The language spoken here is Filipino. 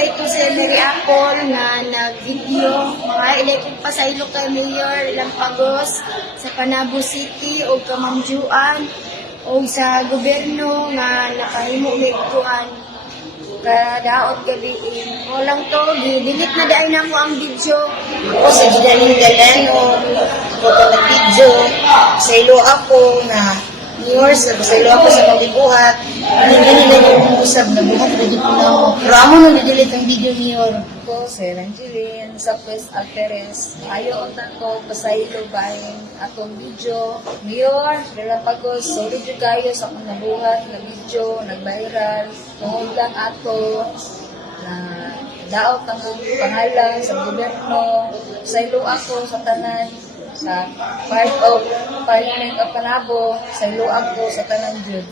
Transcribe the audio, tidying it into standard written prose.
ito si Mary Apple nga nag-video mga electric pasaylo kay Mayor Lampagos sa Panabo City o Kamamjuan o sa gobyerno nga nakahimo nagtuan kadaot gabiin. O lang to, delete na dahil na mo ang video. Ako sa Gidaning Galeno, ako ito nag-video. Sa ilo ako na Mayor, sa ilo ako sa pagbuhat. Ganyan na yung usap na buhat na dito na. Pero amo nung didelete ang video Mayor. Ako, si Rangeline, sa Quest Alteres. Ayaw ang tanto, pasaylo bahin atong video. Mayor, Relapagos, sorry dyan kayo sa akong nabuhat na video, nag-viral. Tungod lang ato na daot ang pangalan sa gobyerno. Saylo ako sa tanan, sa part of Parliament of Panabo, saylo ako sa tanan dyan.